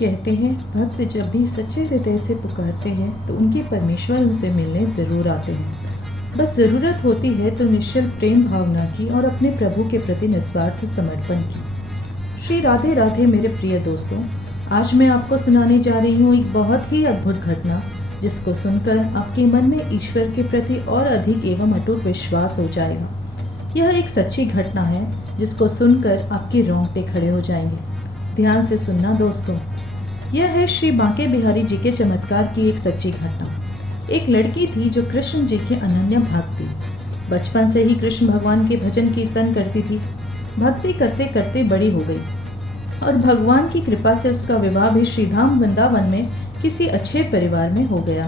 कहते हैं भक्त जब भी सच्चे हृदय से पुकारते हैं तो उनके परमेश्वर उनसे मिलने ज़रूर आते हैं। बस ज़रूरत होती है तो निश्चल प्रेम भावना की और अपने प्रभु के प्रति निस्वार्थ समर्पण की। श्री राधे राधे मेरे प्रिय दोस्तों, आज मैं आपको सुनाने जा रही हूँ एक बहुत ही अद्भुत घटना, जिसको सुनकर आपके मन में ईश्वर के प्रति और अधिक एवं अटूट विश्वास हो जाएगा। यह एक सच्ची घटना है जिसको सुनकर आपके रोंगटे खड़े हो जाएंगे। ध्यान से सुनना दोस्तों। यह है श्री बांके बिहारी जी के चमत्कार की एक सच्ची घटना। एक लड़की थी जो कृष्ण जी की अनन्य भक्त थी। बचपन से ही कृष्ण भगवान के भजन कीर्तन करती थी। भक्ति करते करते बड़ी हो गई और भगवान की कृपा से उसका विवाह भी श्रीधाम वृंदावन में किसी अच्छे परिवार में हो गया।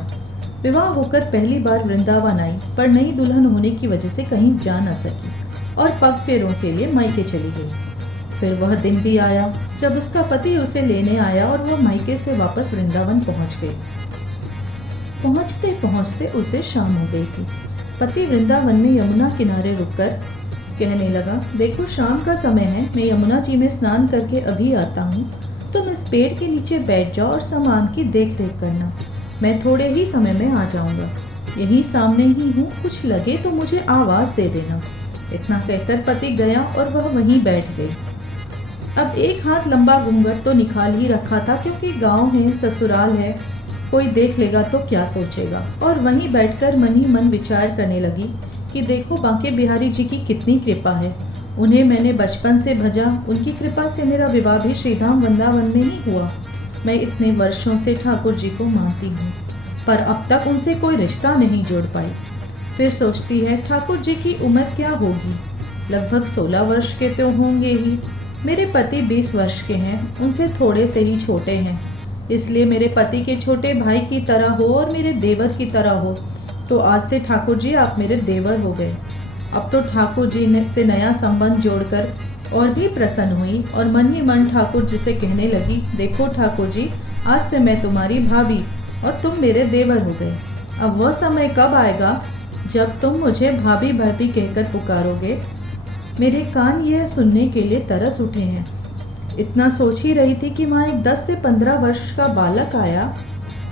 विवाह होकर पहली बार वृंदावन आई, पर नई दुल्हन होने की वजह से कहीं जा न सकी और पग फेरों के लिए मायके चली गई। फिर वह दिन भी आया जब उसका पति उसे लेने आया और वह मायके से वापस वृंदावन पहुंच गई। पहुंचते पहुंचते उसे शाम हो गई थी। पति वृंदावन में यमुना किनारे रुककर कहने लगा, देखो शाम का समय है, मैं यमुना जी में स्नान करके अभी आता हूँ। तुम इस पेड़ के नीचे बैठ जाओ और सामान की देख रेख करना। मैं थोड़े ही समय में आ जाऊँगा। यहीं सामने ही हूँ, कुछ लगे तो मुझे आवाज़ दे देना। इतना कहकर पति गया और वह वहीं बैठ गई। अब एक हाथ लंबा घूंघट तो निकाल ही रखा था, क्योंकि गांव है, ससुराल है, कोई देख लेगा तो क्या सोचेगा। और वहीं बैठकर मन ही मन विचार करने लगी कि देखो बांके बिहारी जी की कितनी कृपा है। उन्हें मैंने बचपन से भजा, उनकी कृपा से मेरा विवाह भी श्रीधाम वृंदावन में ही हुआ। मैं इतने वर्षों से ठाकुर जी को मानती हूँ, पर अब तक उनसे कोई रिश्ता नहीं जोड़ पाई। फिर सोचती है ठाकुर जी की उम्र क्या होगी, लगभग 16 वर्ष के तो होंगे ही। मेरे पति 20 वर्ष के हैं, उनसे थोड़े से ही छोटे हैं। इसलिए मेरे पति के छोटे भाई की तरह हो और मेरे देवर की तरह हो। तो आज से ठाकुर जी आप मेरे देवर हो गए। अब तो ठाकुर जी ने से नया संबंध जोड़कर और भी प्रसन्न हुई और मन ही मन ठाकुर जी से कहने लगी, देखो ठाकुर जी, आज से मैं तुम्हारी भाभी और तुम मेरे देवर हो गए। अब वह समय कब आएगा जब तुम मुझे भाभी भाभी कहकर पुकारोगे। मेरे कान यह सुनने के लिए तरस उठे हैं। इतना सोच ही रही थी कि वहाँ एक 10 से 15 वर्ष का बालक आया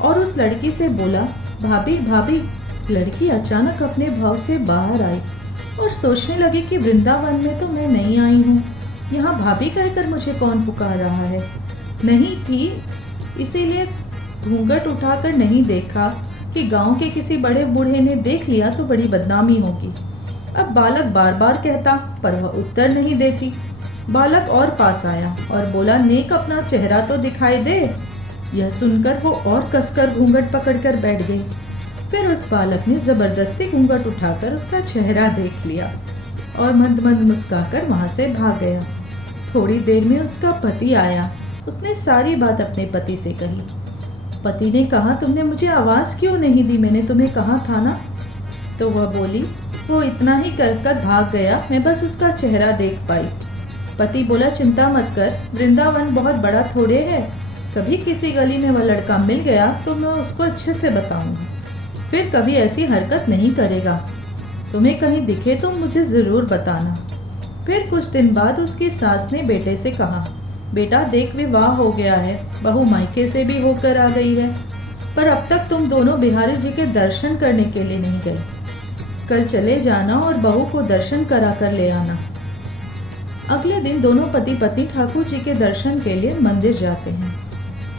और उस लड़की से बोला, भाभी भाभी। लड़की अचानक अपने भाव से बाहर आई और सोचने लगी कि वृंदावन में तो मैं नहीं आई हूँ, यहाँ भाभी कहकर मुझे कौन पुकार रहा है। नहीं थी, इसीलिए घूंघट उठाकर नहीं देखा कि गांव के किसी बड़े बूढ़े ने देख लिया तो बड़ी बदनामी होगी। अब बालक बार बार कहता, पर वह उत्तर नहीं देती। बालक और पास आया और बोला, नेक अपना चेहरा तो दिखाई दे। यह सुनकर वो और कसकर घूंघट पकड़कर बैठ गई। फिर उस बालक ने जबरदस्ती घूंघट उठाकर उसका चेहरा देख लिया और मंद मंद मुस्कुराकर वहां से भाग गया। थोड़ी देर में उसका पति आया। उसने सारी बात अपने पति से कही। पति ने कहा, तुमने मुझे आवाज़ क्यों नहीं दी, मैंने तुम्हें कहा था ना। तो वह बोली, वो इतना ही कर भाग गया, मैं बस उसका चेहरा देख पाई। पति बोला, चिंता मत कर, वृंदावन बहुत बड़ा थोड़े है। कभी किसी गली में वह लड़का मिल गया तो मैं उसको अच्छे से बताऊंगी, फिर कभी ऐसी हरकत नहीं करेगा। तुम्हें कहीं दिखे तो मुझे ज़रूर बताना। फिर कुछ दिन बाद उसकी सास ने बेटे से कहा, बेटा देख, विवाह हो गया है, बहू मायके से भी होकर आ गई है, पर अब तक तुम दोनों बिहारी जी के दर्शन करने के लिए नहीं गए। कल चले जाना और बहू को दर्शन करा कर ले आना। अगले दिन दोनों पति पत्नी ठाकुर जी के दर्शन के लिए मंदिर जाते हैं।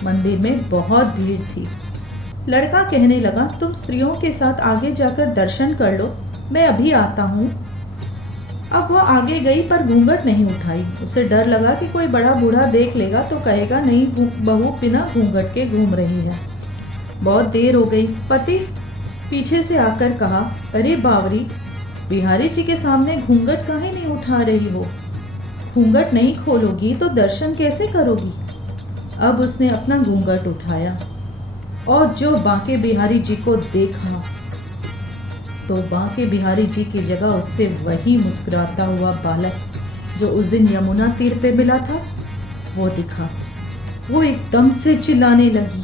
मंदिर में बहुत भीड़ थी। लड़का कहने लगा, तुम स्त्रियों के साथ आगे जाकर दर्शन कर लो, मैं अभी आता हूँ। अब वह आगे गई पर घूंघट नहीं उठाई। उसे डर लगा कि कोई बड़ा बूढ़ा देख लेगा तो कहेगा, नहीं बहू बिना घूंघट के घूम रही है। बहुत देर हो गई। पति पीछे से आकर कहा, अरे बावरी, बिहारी जी के सामने घूंघट काहे नहीं उठा रही हो? घूंघट नहीं खोलोगी तो दर्शन कैसे करोगी? अब उसने अपना घूंघट उठाया और जो बांके बिहारी जी को देखा तो बांके बिहारी जी की जगह उससे वही मुस्कुराता हुआ बालक जो उस दिन यमुना तीर पे मिला था वो दिखा। वो एकदम से चिल्लाने लगी,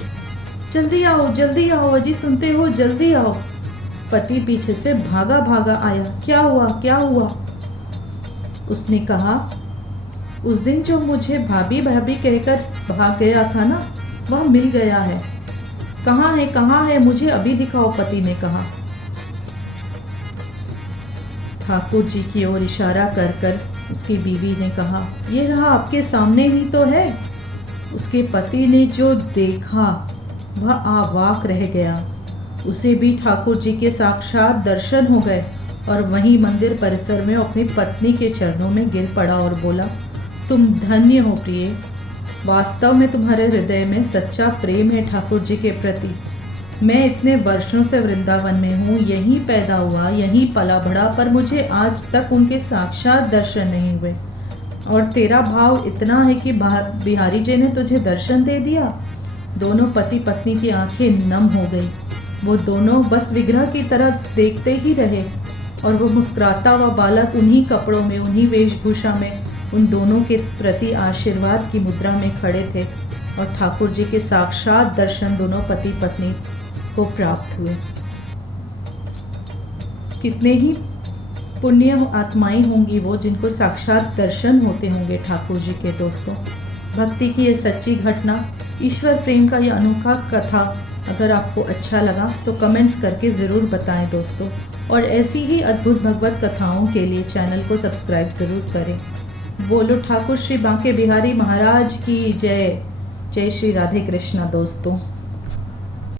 जल्दी आओ अजी, सुनते हो, जल्दी आओ। पति पीछे से भागा भागा आया, क्या हुआ क्या हुआ? उसने कहा, उस दिन जो मुझे भाभी भाभी कहकर भाग गया था ना, वह मिल गया है। कहाँ है, मुझे अभी दिखाओ, पति ने कहा। ठाकुर जी की ओर इशारा कर कर उसकी बीवी ने कहा, ये रहा, आपके सामने ही तो है। उसके पति ने जो देखा वह अवाक रह गया। उसे भी ठाकुर जी के साक्षात दर्शन हो गए और वहीं मंदिर परिसर में अपनी पत्नी के चरणों में गिर पड़ा और बोला, तुम धन्य हो प्रिय, वास्तव में तुम्हारे हृदय में सच्चा प्रेम है ठाकुर जी के प्रति। मैं इतने वर्षों से वृंदावन में हूँ, यहीं पैदा हुआ, यहीं पला बढ़ा, पर मुझे आज तक उनके साक्षात दर्शन नहीं हुए। और तेरा भाव इतना है कि बिहारी जी ने तुझे दर्शन दे दिया। दोनों पति पत्नी की आंखें नम हो गई। वो दोनों बस विग्रह की तरह देखते ही रहे और वो मुस्कुराता हुआ बालक उन्हीं कपड़ों में, उन्हीं वेशभूषा में उन दोनों के प्रति आशीर्वाद की मुद्रा में खड़े थे और ठाकुर जी के साक्षात दर्शन दोनों पति पत्नी को प्राप्त हुए। कितने ही पुण्य आत्माएं होंगी वो जिनको साक्षात दर्शन होते होंगे ठाकुर जी के। दोस्तों, भक्ति की ये सच्ची घटना, ईश्वर प्रेम का ये अनोखा कथा अगर आपको अच्छा लगा तो कमेंट्स करके ज़रूर बताएं दोस्तों। और ऐसी ही अद्भुत भगवत कथाओं के लिए चैनल को सब्सक्राइब ज़रूर करें। बोलो ठाकुर श्री बांके बिहारी महाराज की जय। जय श्री राधे कृष्णा दोस्तों।